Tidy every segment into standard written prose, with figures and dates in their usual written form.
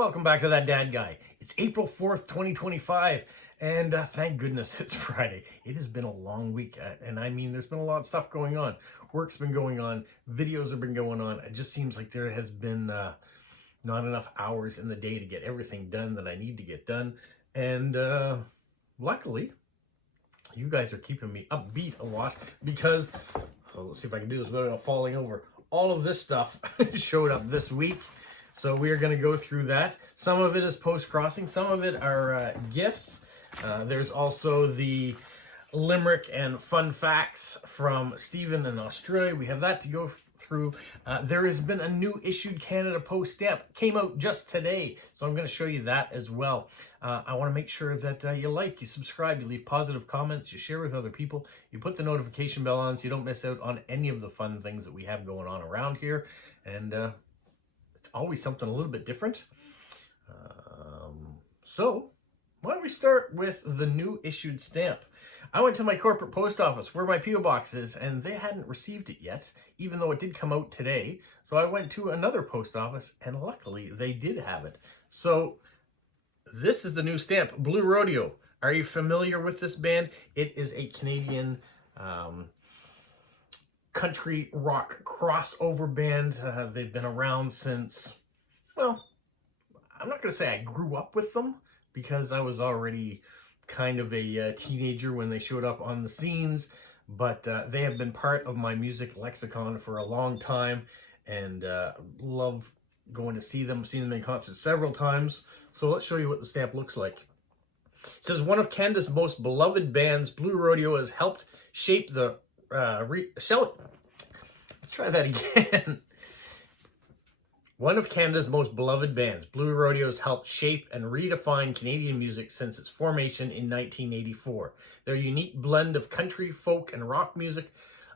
Welcome back to That Dad Guy. It's April 4th, 2025, and thank goodness it's Friday. It has been a long week, and I mean, there's been a lot of stuff going on. Work's been going on, videos have been going on. It just seems like there has been not enough hours in the day to get everything done that I need to get done, and luckily, you guys are keeping me upbeat a lot because, let's see if I can do this without falling over. All of this stuff showed up this week. So we are going to go through that. Some of it is post-crossing. Some of it are gifts. There's also the Limerick and fun facts from Stephen in Australia. We have that to go through. There has been a new issued Canada Post stamp. Came out just today. So I'm going to show you that as well. I want to make sure that you like, you subscribe, you leave positive comments, you share with other people, you put the notification bell on so you don't miss out on any of the fun things that we have going on around here. And it's always something a little bit different. So why don't we start with the new issued stamp? I went to my corporate post office where my P.O. box is, and they hadn't received it yet, even though it did come out today. So I went to another post office, and luckily they did have it. So this is the new stamp, Blue Rodeo. Are you familiar with this band? It is a Canadian country rock crossover band. They've been around since, well, I'm not going to say I grew up with them because I was already kind of a teenager when they showed up on the scenes, but they have been part of my music lexicon for a long time, and love going to see them. I've seen them in concert several times. So let's show you what the stamp looks like. It says, one of Canada's most beloved bands, Blue Rodeo, has helped shape the let's try that again. One of Canada's most beloved bands, Blue Rodeo, has helped shape and redefine Canadian music since its formation in 1984. Their unique blend of country, folk, and rock music,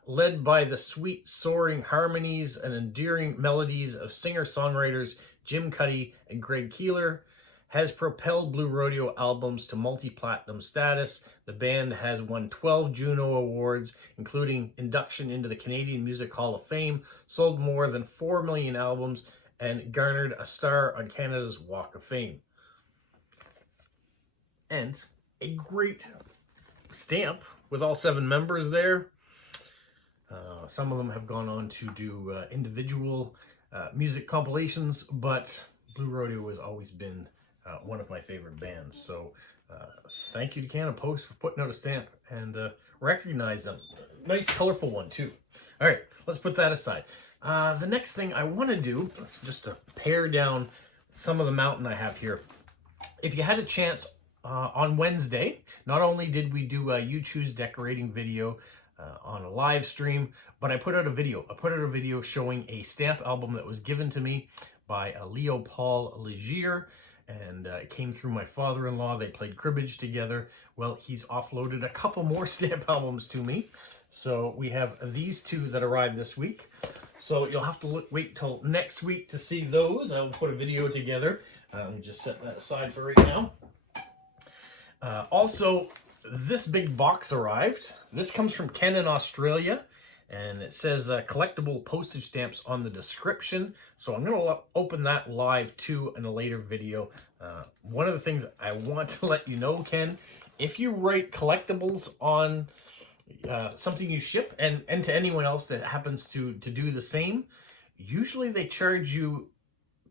led by the sweet, soaring harmonies and endearing melodies of singer-songwriters Jim Cuddy and Greg Keeler, has propelled Blue Rodeo albums to multi-platinum status. The band has won 12 Juno Awards, including induction into the Canadian Music Hall of Fame, sold more than 4 million albums, and garnered a star on Canada's Walk of Fame. And a great stamp with all 7 members there. Some of them have gone on to do individual music compilations, but Blue Rodeo has always been one of my favorite bands. So thank you to Canada Post for putting out a stamp and recognize them. Nice colorful one too. All right, let's put that aside. The next thing I want to do, just to pare down some of the mountain I have here. If you had a chance on Wednesday, not only did we do a You Choose Decorating video on a live stream, but I put out a video. I put out a video showing a stamp album that was given to me by Leo Paul Legier. And it came through my father-in-law. They played cribbage together. Well, he's offloaded a couple more stamp albums to me. So we have these 2 that arrived this week. So you'll have to wait till next week to see those. I'll put a video together. Let me just set that aside for right now. Also, this big box arrived. This comes from Ken in Australia. And it says collectible postage stamps on the description. So I'm going to open that live too in a later video. One of the things I want to let you know, Ken, if you write collectibles on something you ship and to anyone else that happens to do the same, usually they charge you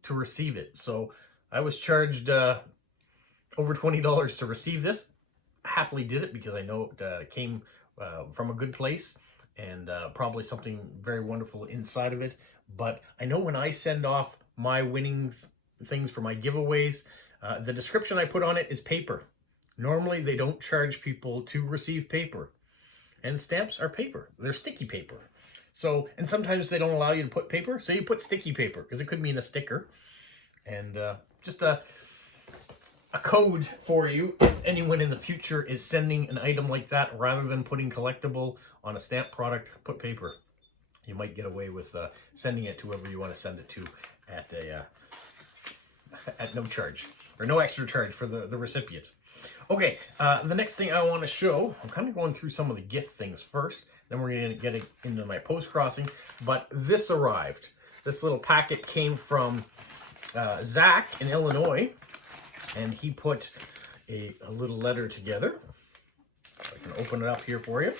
to receive it. So I was charged over $20 to receive this. I happily did it because I know it came from a good place. And probably something very wonderful inside of it. But I know when I send off my winning things for my giveaways, the description I put on it is paper. Normally, they don't charge people to receive paper. And stamps are paper. They're sticky paper. So, and sometimes they don't allow you to put paper. So you put sticky paper because it could mean a sticker. And just a code for you if anyone in the future is sending an item like that, rather than putting collectible on a stamp product, put paper. You might get away with sending it to whoever you want to send it to at no charge or no extra charge for the recipient. Okay, the next thing I want to show, I'm kind of going through some of the gift things first, then we're going to get into my post crossing, but this arrived. This little packet came from Zach in Illinois, and he put a little letter together. I can open it up here for you.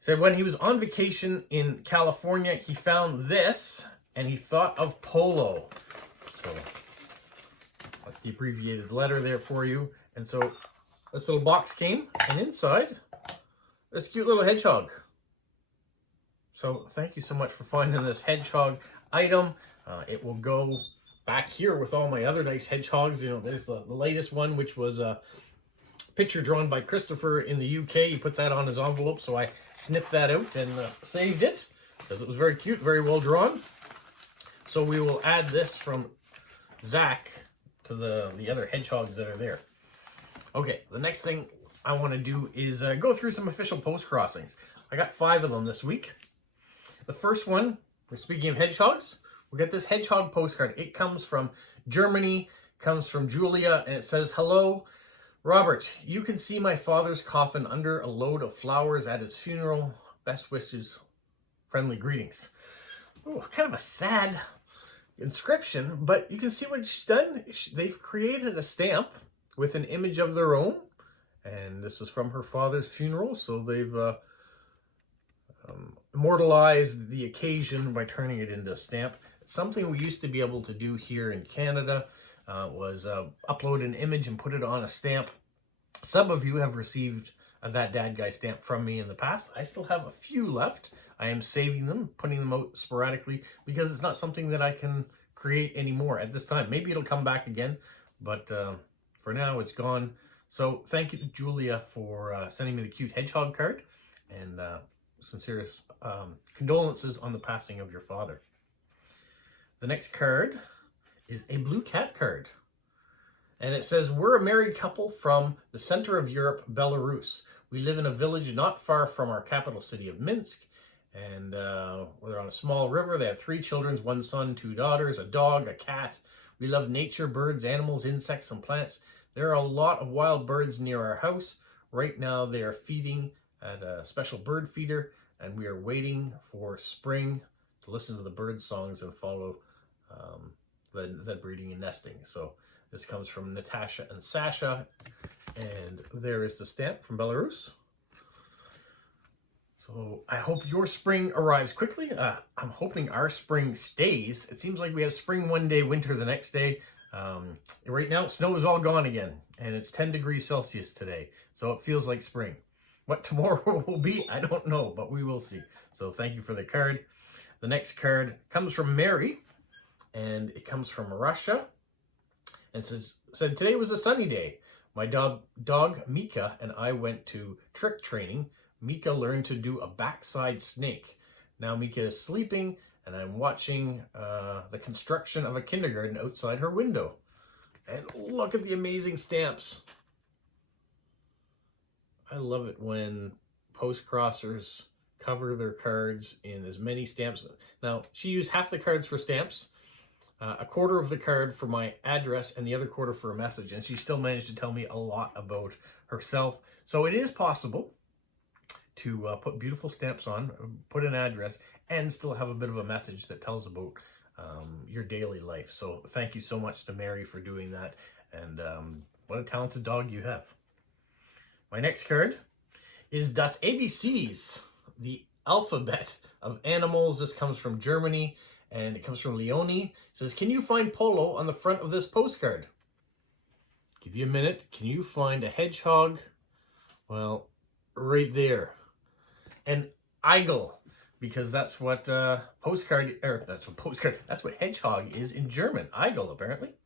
Said when he was on vacation in California, he found this, and he thought of polo. So that's the abbreviated letter there for you. And so this little box came, and inside, this cute little hedgehog. So thank you so much for finding this hedgehog item. It will go back here with all my other nice hedgehogs. You know, there's the latest one, which was a picture drawn by Christopher in the UK. He put that on his envelope, so I snipped that out and saved it because it was very cute, very well drawn. So we will add this from Zach to the other hedgehogs that are there. Okay, the next thing I want to do is go through some official post crossings. I got 5 of them this week. The first one, we're speaking of hedgehogs, we'll get this hedgehog postcard. It comes from Germany, comes from Julia, and it says, "Hello, Robert, you can see my father's coffin under a load of flowers at his funeral. Best wishes, friendly greetings." Oh, kind of a sad inscription, but you can see what she's done. They've created a stamp with an image of their own, and this is from her father's funeral, so they've immortalized the occasion by turning it into a stamp. It's something we used to be able to do here in Canada. Was upload an image and put it on a stamp. Some of you have received that Dad Guy stamp from me in the past. I still have a few left. I am saving them, putting them out sporadically because it's not something that I can create anymore at this time. Maybe it'll come back again, but for now it's gone. So thank you to Julia for sending me the cute hedgehog card, and sincere condolences on the passing of your father. The next card is a blue cat card. And it says, "We're a married couple from the center of Europe, Belarus. We live in a village not far from our capital city of Minsk. And we're on a small river. They have 3 children, 1 son, 2 daughters, a dog, a cat. We love nature, birds, animals, insects, and plants. There are a lot of wild birds near our house. Right now they are feeding at a special bird feeder, and we are waiting for spring to listen to the bird songs and follow the breeding and nesting." So this comes from Natasha and Sasha, and there is the stamp from Belarus. So I hope your spring arrives quickly. I'm hoping our spring stays. It seems like we have spring one day, winter the next day. Right now, snow is all gone again, and it's 10 degrees Celsius today, so it feels like spring. What tomorrow will be, I don't know, but we will see. So thank you for the card. The next card comes from Mary, and it comes from Russia. And said, "Today was a sunny day. My dog Mika and I went to trick training. Mika learned to do a backside snake. Now Mika is sleeping, and I'm watching the construction of a kindergarten outside her window." And look at the amazing stamps. I love it when post crossers cover their cards in as many stamps. Now, she used half the cards for stamps, a quarter of the card for my address, and the other quarter for a message, and she still managed to tell me a lot about herself. So it is possible to put beautiful stamps on, put an address, and still have a bit of a message that tells about your daily life. So thank you so much to Mary for doing that, and what a talented dog you have. My next card is Das ABCs, the alphabet of animals. This comes from Germany, and it comes from Leonie. It says, "Can you find polo on the front of this postcard?" Give you a minute. Can you find a hedgehog? Well, right there. An eagle, because that's what that's what hedgehog is in German. Eagle, apparently.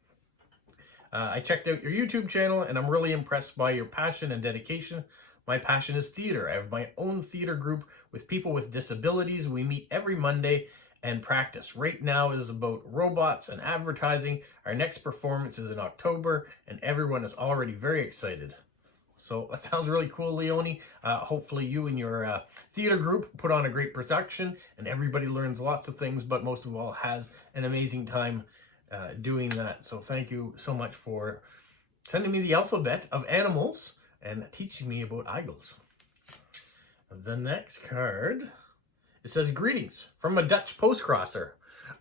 I checked out your YouTube channel, and I'm really impressed by your passion and dedication. My passion is theater. I have my own theater group with people with disabilities. We meet every Monday and practice. Right now it is about robots and advertising. Our next performance is in October, and everyone is already very excited. So that sounds really cool, Leonie. Hopefully you and your theater group put on a great production, and everybody learns lots of things, but most of all has an amazing time doing that. So thank you so much for sending me the alphabet of animals and teaching me about eagles. The next card It says, greetings from a Dutch postcrosser.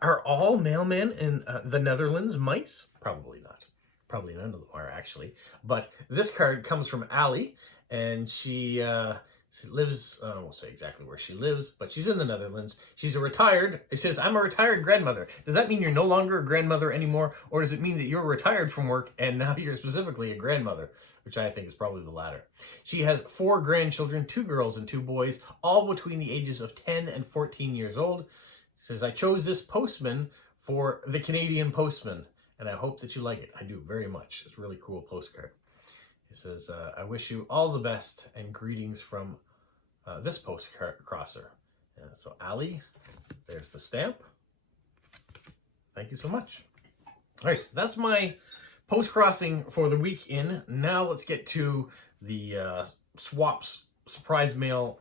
Are all mailmen in the Netherlands mice? Probably not. Probably none of them are, actually. But this card comes from Ali, and she lives, I won't say exactly where she lives, but she's in the Netherlands. She's a retired, it says, I'm a retired grandmother. Does that mean you're no longer a grandmother anymore? Or does it mean that you're retired from work and now you're specifically a grandmother? Which I think is probably the latter. She has 4 grandchildren, 2 girls and 2 boys, all between the ages of 10 and 14 years old. She says, I chose this postman for the Canadian postman, and I hope that you like it. I do very much. It's a really cool postcard. It says, I wish you all the best and greetings from this postcrosser. So Ali, there's the stamp. Thank you so much. All right, that's my post-crossing for the week in. Now let's get to the swaps, surprise mail,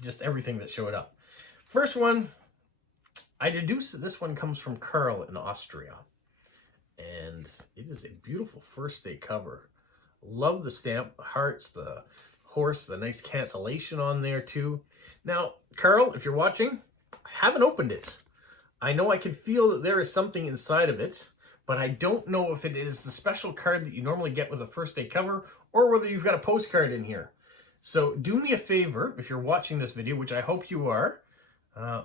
just everything that showed up. First one, I deduce that this one comes from Carl in Austria. And it is a beautiful first day cover. Love the stamp, hearts, the horse, the nice cancellation on there too. Now, Carl, if you're watching, I haven't opened it. I know I can feel that there is something inside of it, but I don't know if it is the special card that you normally get with a first day cover or whether you've got a postcard in here. So do me a favor, if you're watching this video, which I hope you are,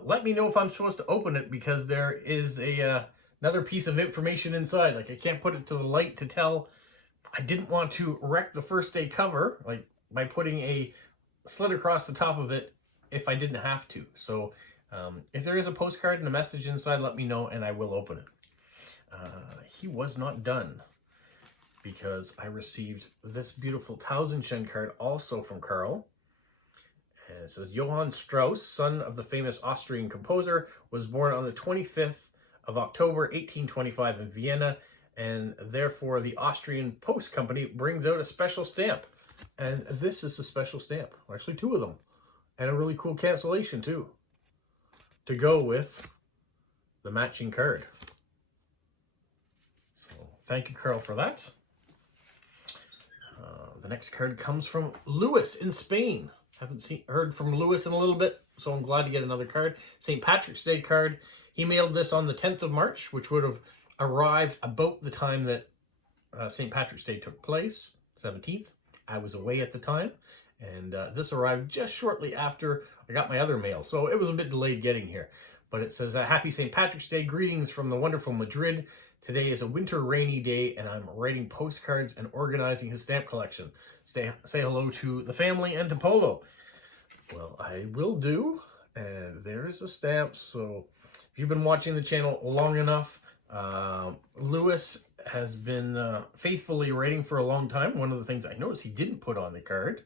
let me know if I'm supposed to open it, because there is another piece of information inside. Like, I can't put it to the light to tell. I didn't want to wreck the first day cover, like, by putting a slit across the top of it if I didn't have to. So if there is a postcard and a message inside, let me know and I will open it. He was not done, because I received this beautiful Tausendschein card also from Carl. And it says, Johann Strauss, son of the famous Austrian composer, was born on the 25th of October, 1825 in Vienna, and therefore the Austrian Post Company brings out a special stamp. And this is a special stamp. Actually, 2 of them. And a really cool cancellation, too, to go with the matching card. So, thank you, Carl, for that. The next card comes from Lewis in Spain. Haven't heard from Lewis in a little bit, so I'm glad to get another card. St. Patrick's Day card. He mailed this on the 10th of March, which would have arrived about the time that St. Patrick's Day took place, 17th. I was away at the time, and this arrived just shortly after I got my other mail, so it was a bit delayed getting here. But it says, Happy St. Patrick's Day, greetings from the wonderful Madrid. Today is a winter rainy day, and I'm writing postcards and organizing his stamp collection. Say hello to the family and to Polo. Well, I will do, and there's a stamp. So if you've been watching the channel long enough, Lewis has been faithfully writing for a long time. One of the things I noticed he didn't put on the card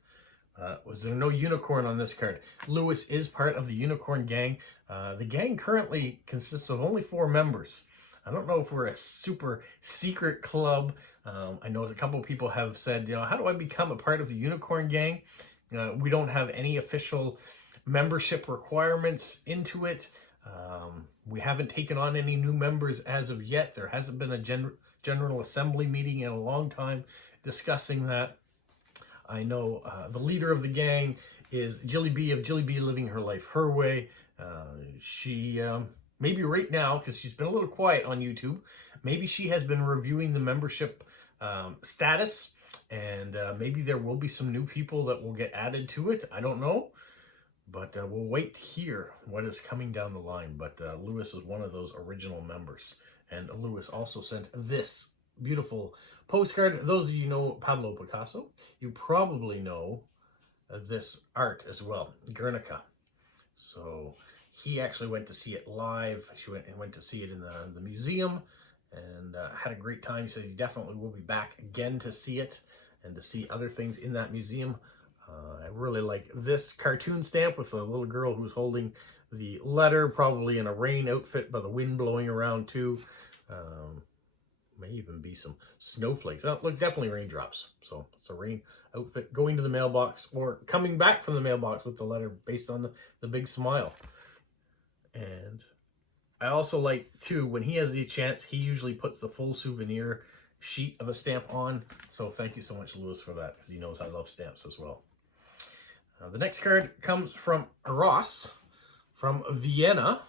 was there no unicorn on this card. Lewis is part of the unicorn gang. The gang currently consists of only 4 members. I don't know if we're a super secret club. I know a couple of people have said, you know, how do I become a part of the unicorn gang? We don't have any official membership requirements into it. We haven't taken on any new members as of yet. There hasn't been a General Assembly meeting in a long time discussing that. I know the leader of the gang is Jilly B of Jilly B Living Her Life Her Way. She... maybe right now, because she's been a little quiet on YouTube, maybe she has been reviewing the membership status, and maybe there will be some new people that will get added to it. I don't know, but we'll wait to hear what is coming down the line. But Lewis is one of those original members, and Lewis also sent this beautiful postcard. Those of you know Pablo Picasso, you probably know this art as well, Guernica. So he actually went to see it live. He went to see it in the museum and had a great time. He said he definitely will be back again to see it and to see other things in that museum. I really like this cartoon stamp with a little girl who's holding the letter, probably in a rain outfit by the wind blowing around too. May even be some snowflakes. Oh, look, definitely raindrops. So it's a rain outfit going to the mailbox or coming back from the mailbox with the letter based on the big smile. And I also like, too, when he has the chance, he usually puts the full souvenir sheet of a stamp on. So thank you so much, Lewis, for that, because he knows I love stamps as well. The next card comes from Ross from Vienna.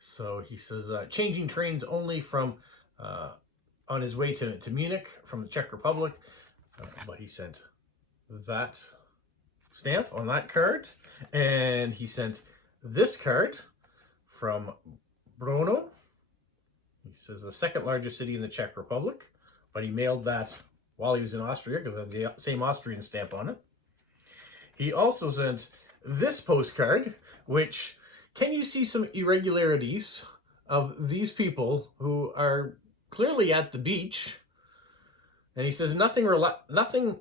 So he says, changing trains only from on his way to Munich from the Czech Republic. But he sent that stamp on that card. And he sent this card from Brno. He says the second largest city in the Czech Republic. But he mailed that while he was in Austria because it had the same Austrian stamp on it. He also sent this postcard, which, can you see some irregularities of these people who are clearly at the beach? And he says, nothing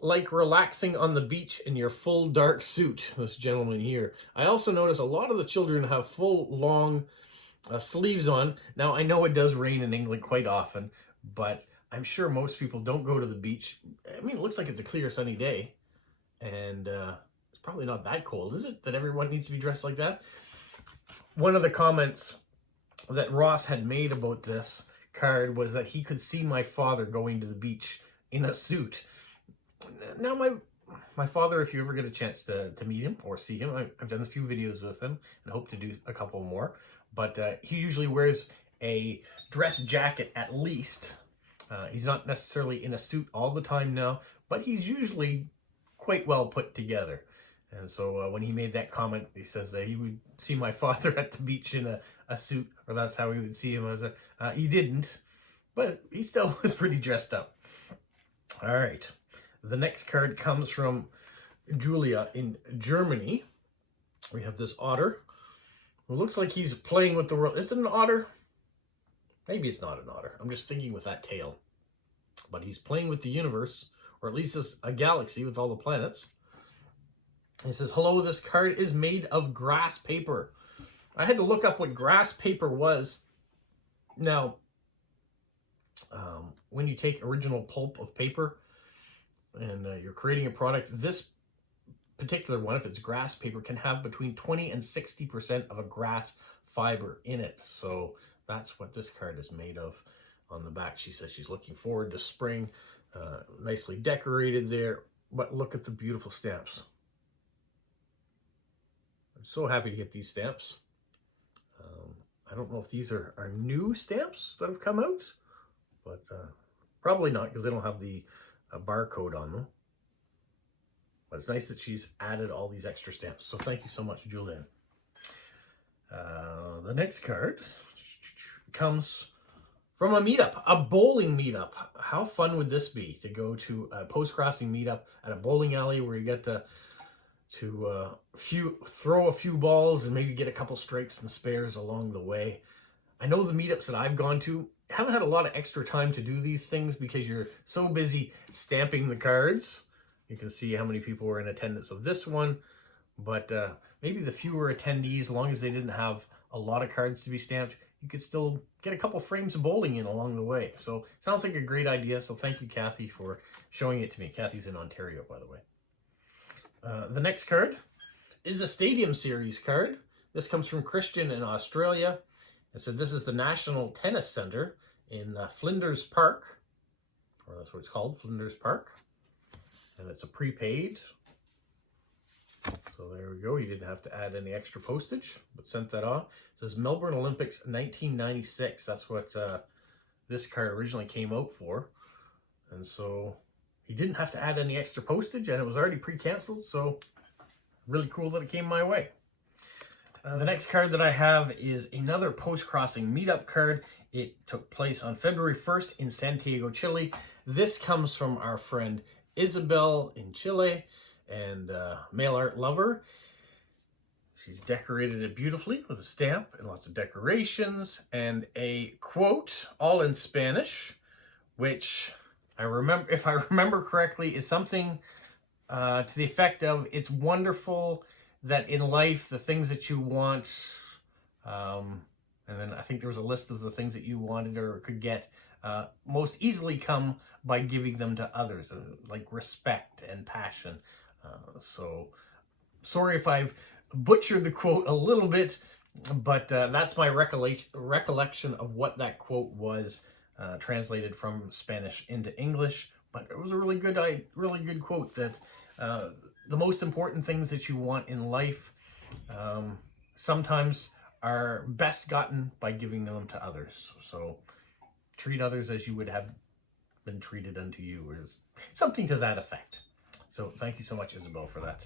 like relaxing on the beach in your full dark suit, this gentleman here. I also notice a lot of the children have full, long sleeves on. Now, I know it does rain in England quite often, but I'm sure most people don't go to the beach. I mean, it looks like it's a clear, sunny day. And it's probably not that cold, is it? That everyone needs to be dressed like that? One of the comments that Ross had made about this card was that he could see my father going to the beach in a suit. Now, my father, if you ever get a chance to meet him or see him, I've done a few videos with him and hope to do a couple more, but he usually wears a dress jacket at least. He's not necessarily in a suit all the time now, but he's usually quite well put together. And so when he made that comment, he says that he would see my father at the beach in a suit, or that's how he would see him. He didn't, but he still was pretty dressed up. All right. The next card comes from Julia in Germany. We have this otter. It looks like he's playing with the world. Is it an otter? Maybe it's not an otter. I'm just thinking with that tail. But he's playing with the universe, or at least a galaxy with all the planets. He says, hello, this card is made of grass paper. I had to look up what grass paper was. Now, when you take original pulp of paper and you're creating a product, this particular one, if it's grass paper, can have between 20 and 60% of a grass fiber in it. So that's what this card is made of. On the back, she says she's looking forward to spring. Nicely decorated there, but look at the beautiful stamps. I'm so happy to get these stamps. I don't know if these are new stamps that have come out, but probably not, because they don't have the barcode on them. But it's nice that she's added all these extra stamps. So thank you so much, Julian. The next card comes from a meetup, a bowling meetup. How fun would this be to go to a Postcrossing meetup at a bowling alley where you get to throw a few balls and maybe get a couple strikes and spares along the way. I know the meetups that I've gone to haven't had a lot of extra time to do these things because you're so busy stamping the cards. You can see how many people were in attendance of this one, but maybe the fewer attendees, as long as they didn't have a lot of cards to be stamped, you could still get a couple frames of bowling in along the way. So sounds like a great idea. So thank you, Kathy, for showing it to me. Kathy's in Ontario, by the way. The next card is a Stadium Series card. This comes from Christian in Australia. It said this is the National Tennis Center in Flinders Park, or that's what it's called, Flinders Park. And it's a prepaid. So there we go. He didn't have to add any extra postage, but sent that off. It says Melbourne Olympics 1996. That's what this card originally came out for. And so he didn't have to add any extra postage, and it was already pre-canceled, so really cool that it came my way. The next card that I have is another Postcrossing meetup card. It took place on February 1st in Santiago, Chile. This comes from our friend Isabel in Chile, and mail art lover. She's decorated it beautifully with a stamp and lots of decorations and a quote, all in Spanish, which I remember, if I remember correctly, is something to the effect of, it's wonderful that in life, the things that you want, and then I think there was a list of the things that you wanted or could get, most easily come by giving them to others, like respect and passion. So sorry if I've butchered the quote a little bit, but that's my recollection of what that quote was, translated from Spanish into English. But it was a really good quote that the most important things that you want in life, sometimes are best gotten by giving them to others. So treat others as you would have been treated unto you, or something to that effect. So thank you so much, Isabel, for that.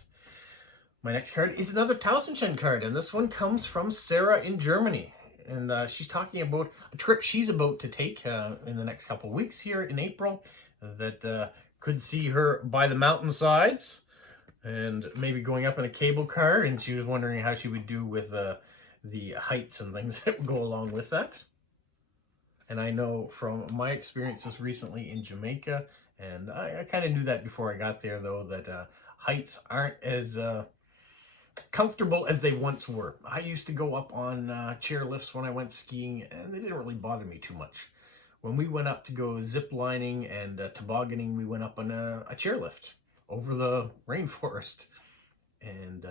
My next card is another Tausendschein card, and this one comes from Sarah in Germany. And she's talking about a trip she's about to take in the next couple of weeks here in April that could see her by the mountainsides and maybe going up in a cable car. And she was wondering how she would do with the heights and things that go along with that. And I know from my experiences recently in Jamaica, and I kind of knew that before I got there, though, that heights aren't as comfortable as they once were. I used to go up on chairlifts when I went skiing, and they didn't really bother me too much. When we went up to go zip lining and tobogganing, we went up on a chairlift over the rainforest, and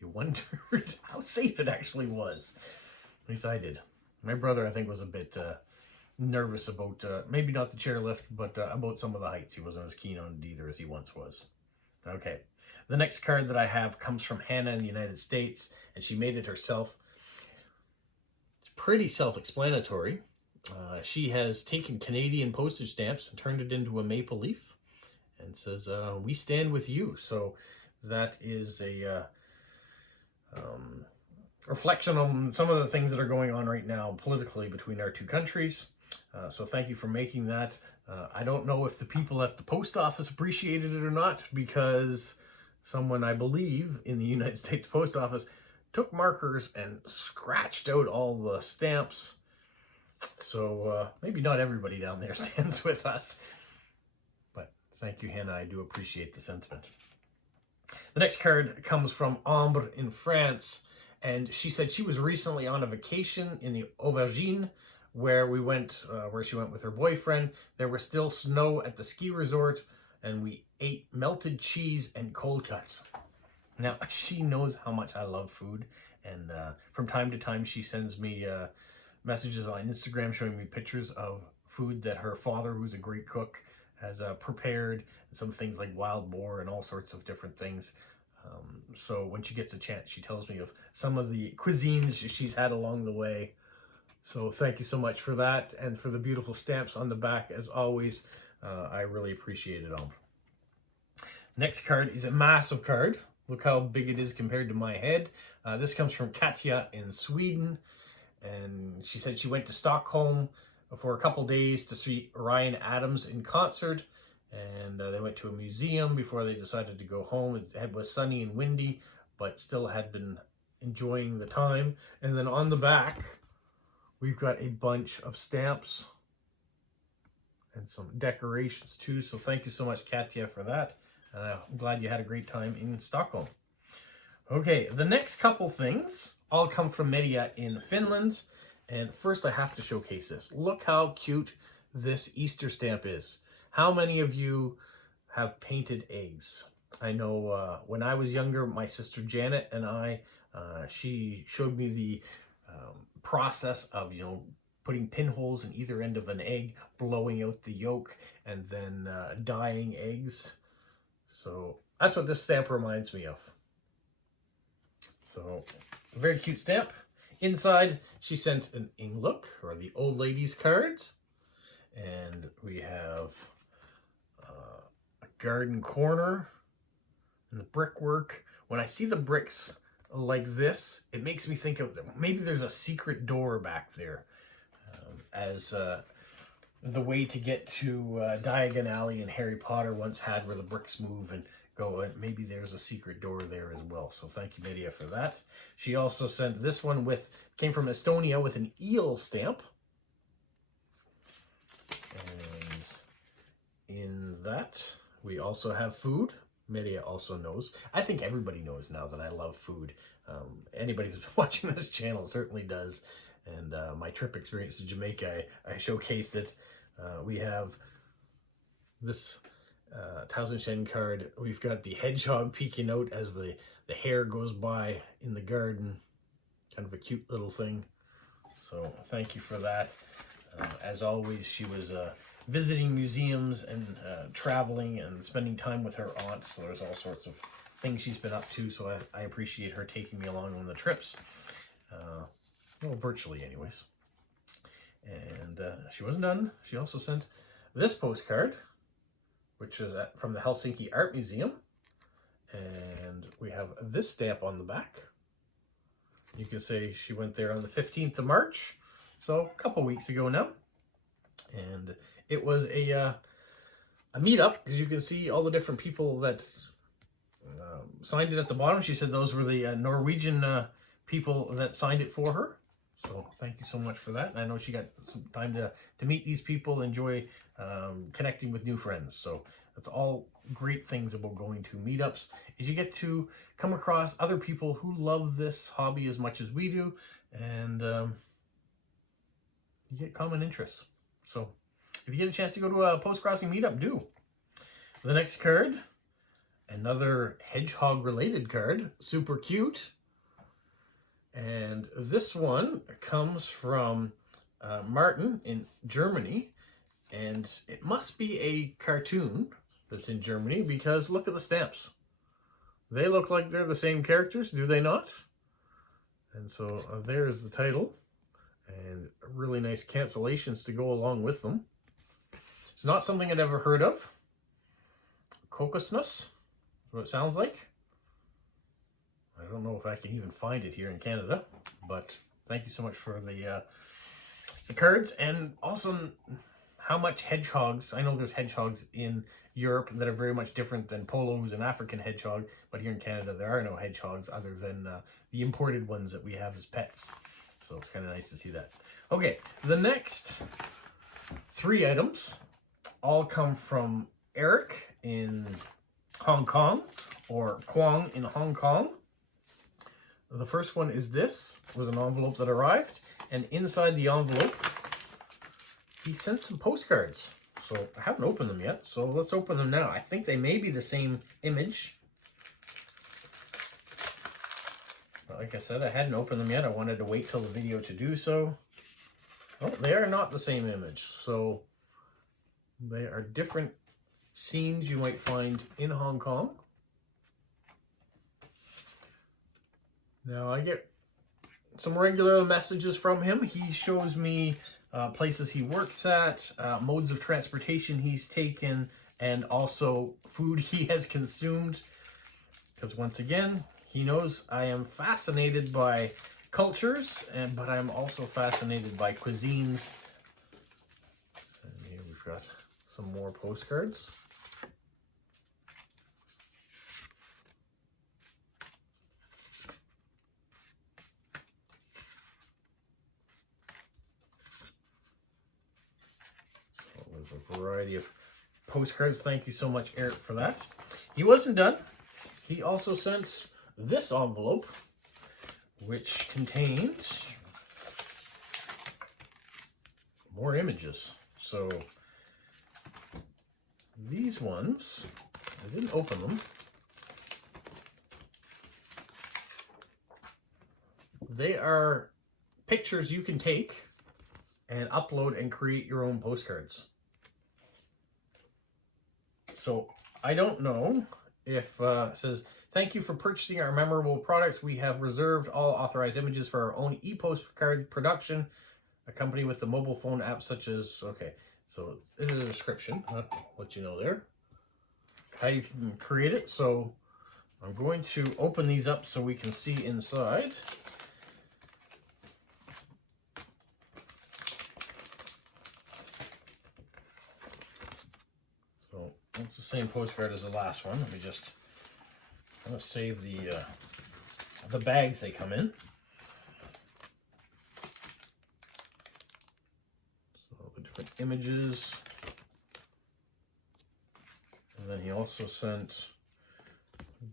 you wondered how safe it actually was. At least I did. My brother, I think, was a bit nervous about, maybe not the chairlift, but about some of the heights. He wasn't as keen on it either as he once was. Okay, the next card that I have comes from Hannah in the United States, and she made it herself. It's pretty self-explanatory. She has taken Canadian postage stamps and turned it into a maple leaf, and says, "We stand with you." So that is a reflection on some of the things that are going on right now politically between our two countries. So thank you for making that. I don't know if the people at the post office appreciated it or not, because someone, I believe, in the United States Post Office took markers and scratched out all the stamps. So maybe not everybody down there stands with us. But thank you, Hannah. I do appreciate the sentiment. The next card comes from Ambre in France. And she said she was recently on a vacation in the Auvergne, where we went, where she went with her boyfriend. There was still snow at the ski resort, and we ate melted cheese and cold cuts. Now, she knows how much I love food, and from time to time she sends me messages on Instagram showing me pictures of food that her father, who's a great cook, has prepared, some things like wild boar and all sorts of different things. So when she gets a chance, she tells me of some of the cuisines she's had along the way. So thank you so much for that, and for the beautiful stamps on the back, as always. I really appreciate it all. Next card is a massive card. Look how big it is compared to my head. This comes from Katja in Sweden, and she said she went to Stockholm for a couple days to see Ryan Adams in concert. And they went to a museum before they decided to go home. It was sunny and windy, but still had been enjoying the time. And then on the back, we've got a bunch of stamps and some decorations too. So thank you so much, Katja, for that. I'm glad you had a great time in Stockholm. Okay, the next couple things all come from Media in Finland. And first I have to showcase this. Look how cute this Easter stamp is. How many of you have painted eggs? I know when I was younger, my sister Janet and I, she showed me the process of, putting pinholes in either end of an egg, blowing out the yolk, and then dyeing eggs. So that's what this stamp reminds me of. So, a very cute stamp. Inside, she sent an Inglook, or the old ladies cards. And we have a garden corner and the brickwork. When I see the bricks like this, it makes me think of maybe there's a secret door back there as the way to get to Diagon Alley in Harry Potter once had, where the bricks move and go, and maybe there's a secret door there as well. So thank you, Media, for that. She also sent this one came from Estonia with an eel stamp. And in that, we also have food. Media also knows. I think everybody knows now that I love food. Anybody who's watching this channel certainly does. And my trip experience to Jamaica, I showcased it. We have this Tausendschein card. We've got the hedgehog peeking out as the hare goes by in the garden. Kind of a cute little thing. So thank you for that. As always, she was visiting museums and traveling and spending time with her aunt. So there's all sorts of things she's been up to, so I appreciate her taking me along on the trips. Well, virtually anyways. And she wasn't done. She also sent this postcard, which is from the Helsinki Art Museum. And we have this stamp on the back. You can say she went there on the 15th of March, so a couple weeks ago now. And it was a meetup, because you can see all the different people that signed it at the bottom. She said those were the Norwegian people that signed it for her. So thank you so much for that. And I know she got some time to meet these people, enjoy connecting with new friends. So that's all great things about going to meetups, is you get to come across other people who love this hobby as much as we do, and you get common interests. So if you get a chance to go to a Postcrossing meetup, do. The next card, another hedgehog related card, super cute. And this one comes from Moncton in Germany, and it must be a cartoon that's in Germany, because look at the stamps. They look like they're the same characters, do they not? And so there's the title, and really nice cancellations to go along with them. It's not something I'd ever heard of. Kokosnuss, is what it sounds like. I don't know if I can even find it here in Canada, but thank you so much for the cards. And also, how much hedgehogs, I know there's hedgehogs in Europe that are very much different than polos and African hedgehog, but here in Canada there are no hedgehogs other than the imported ones that we have as pets. So it's kind of nice to see that. Okay, the next 3 items all come from Eric in Hong Kong, or Kwong in Hong Kong. The first one is this, was an envelope that arrived, and inside the envelope, he sent some postcards. So I haven't opened them yet, so let's open them now. I think they may be the same image. But like I said, I hadn't opened them yet. I wanted to wait till the video to do so. Oh, they are not the same image. So they are different scenes you might find in Hong Kong. Now, I get some regular messages from him. He shows me places he works at, modes of transportation he's taken, and also food he has consumed. Because once again, he knows I am fascinated by cultures, but I'm also fascinated by cuisines. And here we've got some more postcards. A variety of postcards. Thank you so much, Eric, for that. He wasn't done. He also sent this envelope, which contained more images. So these ones, I didn't open them. They are pictures you can take and upload and create your own postcards. So I don't know if it says, thank you for purchasing our memorable products. We have reserved all authorized images for our own e-postcard production, accompanied with the mobile phone app such as, okay, so this is a description, I'll let you know there, how you can create it. So I'm going to open these up so we can see inside. So it's the same postcard as the last one. Let me just, I'm going to save the bags they come in. So the different images. And then he also sent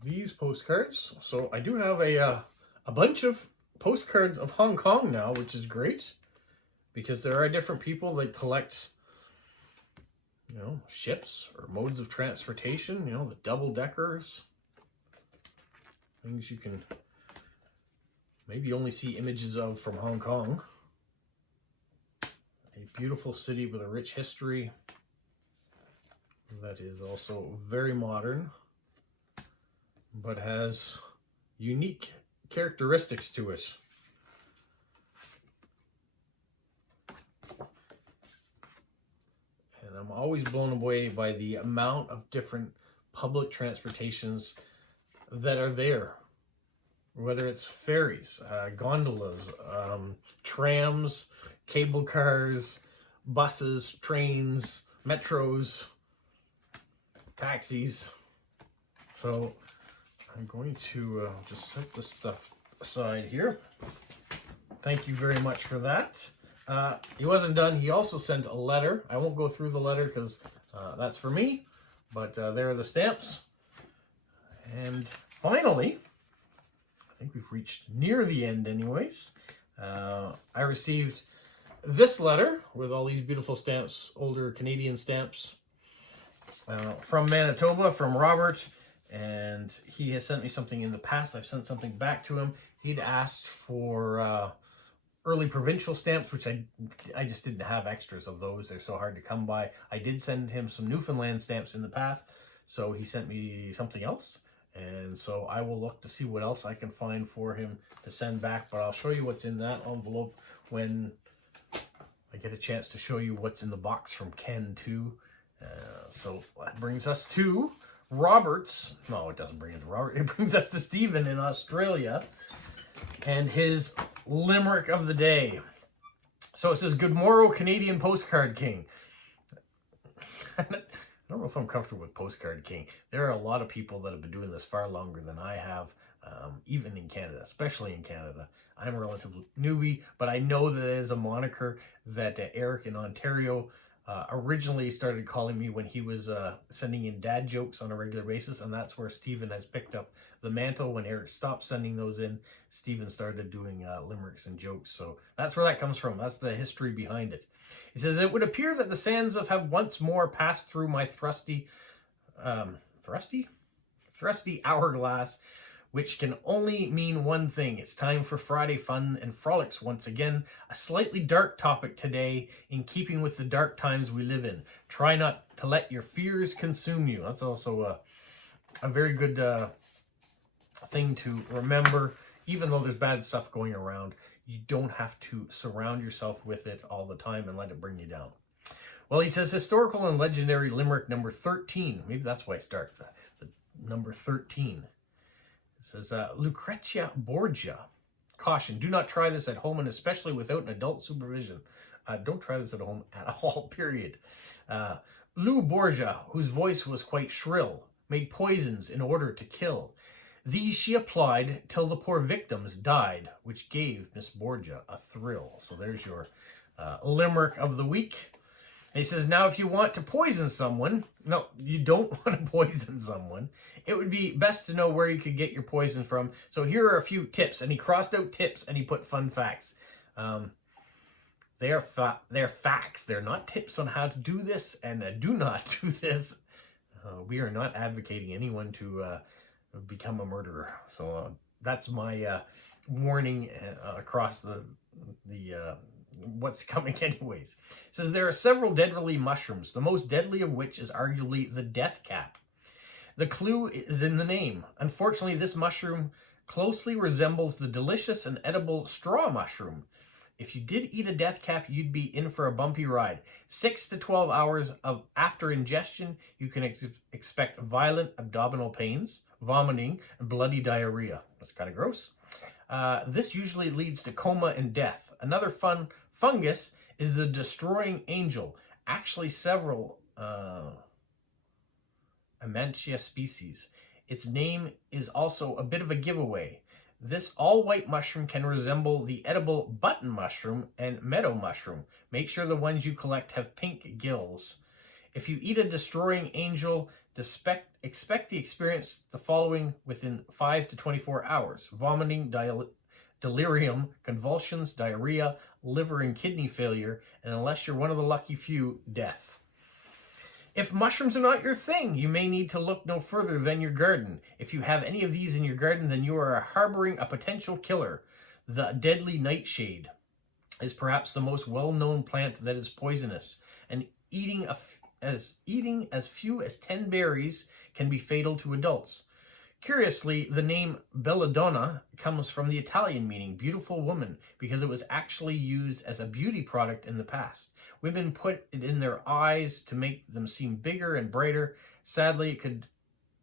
these postcards. So I do have a bunch of postcards of Hong Kong now, which is great, because there are different people that collect, you know, ships or modes of transportation, you know, the double-deckers, things you can maybe only see images of from Hong Kong. A beautiful city with a rich history that is also very modern. but has unique characteristics to it. And I'm always blown away by the amount of different public transportations that are there. Whether it's ferries, gondolas, trams, cable cars, buses, trains, metros, taxis. So I'm going to just set this stuff aside here. Thank you very much for that. He wasn't done. He also sent a letter. I won't go through the letter because that's for me, but there are the stamps. And finally, I think we've reached near the end anyways. I received this letter with all these beautiful stamps, older Canadian stamps, from Manitoba, from Robert, and he has sent me something in the past. I've sent something back to him. He'd asked for early provincial stamps, which I just didn't have extras of those. They're so hard to come by. I did send him some Newfoundland stamps in the past, so he sent me something else. And so I will look to see what else I can find for him to send back. But I'll show you what's in that envelope when I get a chance to show you what's in the box from Ken too. So that brings us to Robert's. No, it doesn't bring us to Robert. It brings us to Stephen in Australia and his Limerick of the day. So it says, "Good morrow, Canadian Postcard King." I don't know if I'm comfortable with Postcard King. There are a lot of people that have been doing this far longer than I have, even in Canada, especially in Canada. I'm a relative newbie, but I know that it is a moniker that Eric in Ontario originally started calling me when he was sending in dad jokes on a regular basis, and that's where Stephen has picked up the mantle. When Eric stopped sending those in, Stephen started doing limericks and jokes. So that's where that comes from. That's the history behind it. He says, "It would appear that the sands have once more passed through my thrusty hourglass, which can only mean one thing. It's time for Friday fun and frolics once again. A slightly dark topic today, in keeping with the dark times we live in. Try not to let your fears consume you." That's also a very good thing to remember. Even though there's bad stuff going around, you don't have to surround yourself with it all the time and let it bring you down. Well, he says, historical and legendary Limerick number 13. Maybe that's why it starts, the number 13. It says, Lucretia Borgia. Caution, do not try this at home, and especially without an adult supervision. Don't try this at home at all, period. Lou Borgia, whose voice was quite shrill, made poisons in order to kill. These she applied till the poor victims died, which gave Miss Borgia a thrill. So there's your Limerick of the week. And he says, now if you want to poison someone, no, you don't want to poison someone. It would be best to know where you could get your poison from. So here are a few tips. And he crossed out tips and he put fun facts. They're facts. They're not tips on how to do this, and do not do this. We are not advocating anyone to become a murderer. So that's my warning across the what's coming anyways. It says there are several deadly mushrooms, the most deadly of which is arguably the death cap. The clue is in the name. Unfortunately, this mushroom closely resembles the delicious and edible straw mushroom. If you did eat a death cap, you'd be in for a bumpy ride. 6 to 12 hours after ingestion, you can expect violent abdominal pains, vomiting, and bloody diarrhea. That's kind of gross. This usually leads to coma and death. Another fun fungus is the destroying angel. Actually, several Amantia species. Its name is also a bit of a giveaway. This all-white mushroom can resemble the edible button mushroom and meadow mushroom. Make sure the ones you collect have pink gills. If you eat a destroying angel, expect the experience the following within 5 to 24 hours. Vomiting, delirium, convulsions, diarrhea, liver and kidney failure, and unless you're one of the lucky few, death. If mushrooms are not your thing, you may need to look no further than your garden. If you have any of these in your garden, then you are harboring a potential killer. The deadly nightshade is perhaps the most well-known plant that is poisonous, and eating as few as 10 berries can be fatal to adults. Curiously, the name belladonna comes from the Italian meaning beautiful woman because it was actually used as a beauty product in the past. Women put it in their eyes to make them seem bigger and brighter. Sadly, it could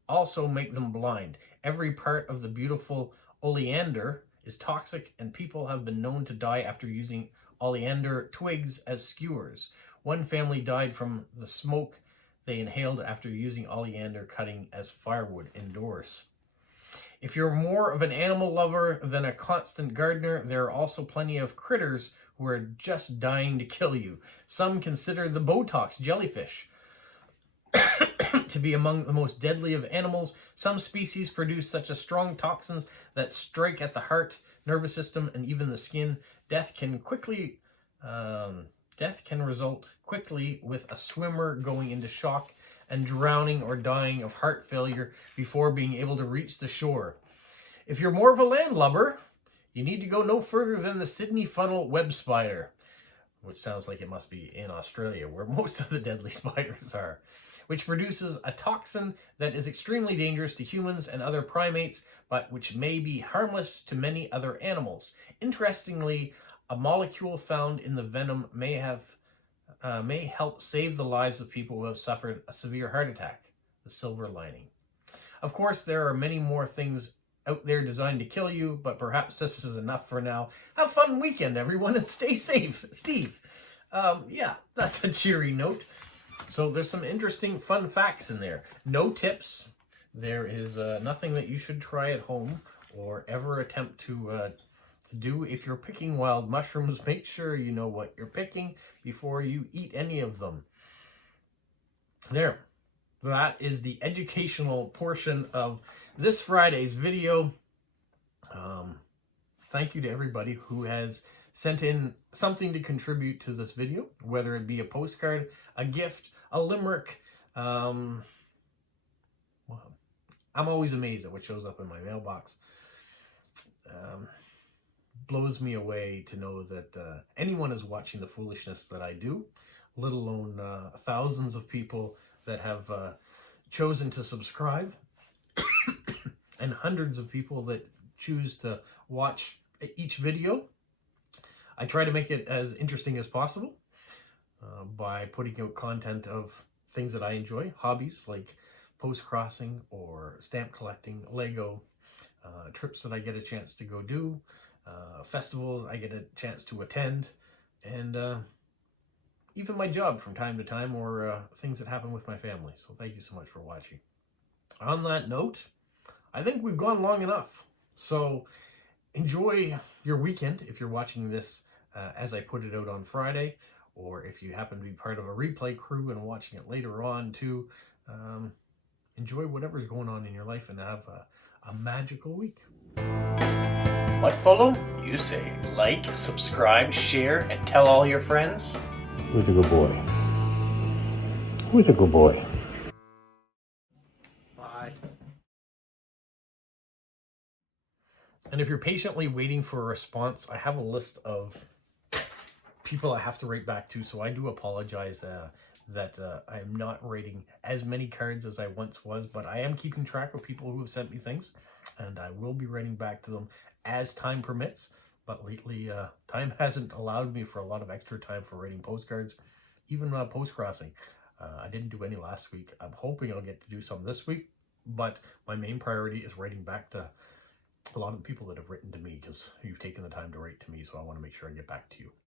also make them blind. Every part of the beautiful oleander is toxic, and people have been known to die after using oleander twigs as skewers. One family died from the smoke they inhaled after using oleander cutting as firewood indoors. If you're more of an animal lover than a constant gardener, there are also plenty of critters who are just dying to kill you. Some consider the Botox jellyfish to be among the most deadly of animals. Some species produce such a strong toxins that strike at the heart, nervous system, and even the skin. Death can result quickly with a swimmer going into shock and drowning or dying of heart failure before being able to reach the shore. If you're more of a landlubber, you need to go no further than the Sydney funnel web spider, which sounds like it must be in Australia, where most of the deadly spiders are, which produces a toxin that is extremely dangerous to humans and other primates, but which may be harmless to many other animals. Interestingly, a molecule found in the venom may help save the lives of people who have suffered a severe heart attack, the silver lining. Of course, there are many more things out there designed to kill you, but perhaps this is enough for now. Have a fun weekend, everyone, and stay safe. Steve. Yeah, that's a cheery note. So there's some interesting fun facts in there. No tips. There is nothing that you should try at home or ever attempt to do. If you're picking wild mushrooms, make sure you know what you're picking before you eat any of them. There. That is the educational portion of this Friday's video. Thank you to everybody who has sent in something to contribute to this video, whether it be a postcard, a gift, a limerick. Well, I'm always amazed at what shows up in my mailbox. Blows me away to know that anyone is watching the foolishness that I do, let alone thousands of people that have chosen to subscribe and hundreds of people that choose to watch each video. I try to make it as interesting as possible by putting out content of things that I enjoy, hobbies like postcrossing or stamp collecting, Lego, trips that I get a chance to go do, festivals I get a chance to attend, and even my job from time to time, or things that happen with my family. So thank you so much for watching. On that note, I think we've gone long enough. So enjoy your weekend if you're watching this as I put it out on Friday, or if you happen to be part of a replay crew and watching it later on too. Enjoy whatever's going on in your life and have a magical week. What, Polo? You say like, subscribe, share, and tell all your friends. Who's a good boy? Who's a good boy? Bye. And if you're patiently waiting for a response, I have a list of people I have to write back to, so I do apologize that I'm not writing as many cards as I once was, but I am keeping track of people who have sent me things, and I will be writing back to them as time permits. But lately, time hasn't allowed me for a lot of extra time for writing postcards, even postcrossing. I didn't do any last week. I'm hoping I'll get to do some this week, but my main priority is writing back to a lot of the people that have written to me, because you've taken the time to write to me, so I want to make sure I get back to you.